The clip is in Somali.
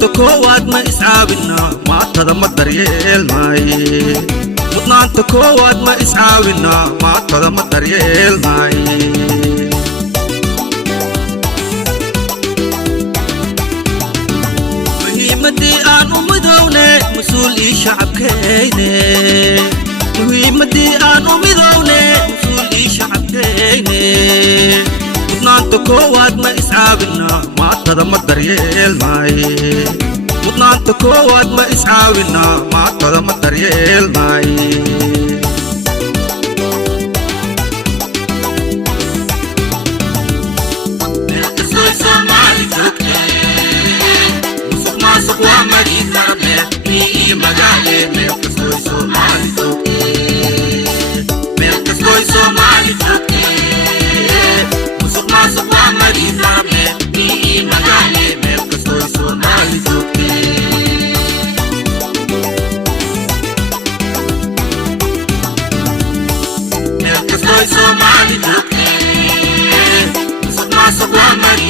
mudnaanta koowaad ma iscaawina maatada ma daryeelmaaye mudnaanta koowaad ma iscaawina maatada ma daryeelmaaye muhiimadii aan u midowne mas-uulii shacabkayne muhiimadii aan u midowne mas-uulii shacabkayne mudnaanta koowaad ma iscaawina maatada ma daryeelmaaye mudnaanta koowaad ma iscaawina maatada ma daryeelmaaye musuqmaasuq waa magii darbe iyo magaale meel kastoy Soomaali joogte meel kastoy Soomaali joogte musuqmaasuq waa magii darbe iyo magaale meel kastoy Soomaali joogte meel kastoy Soomaali joogte musuqmaasuq waa magii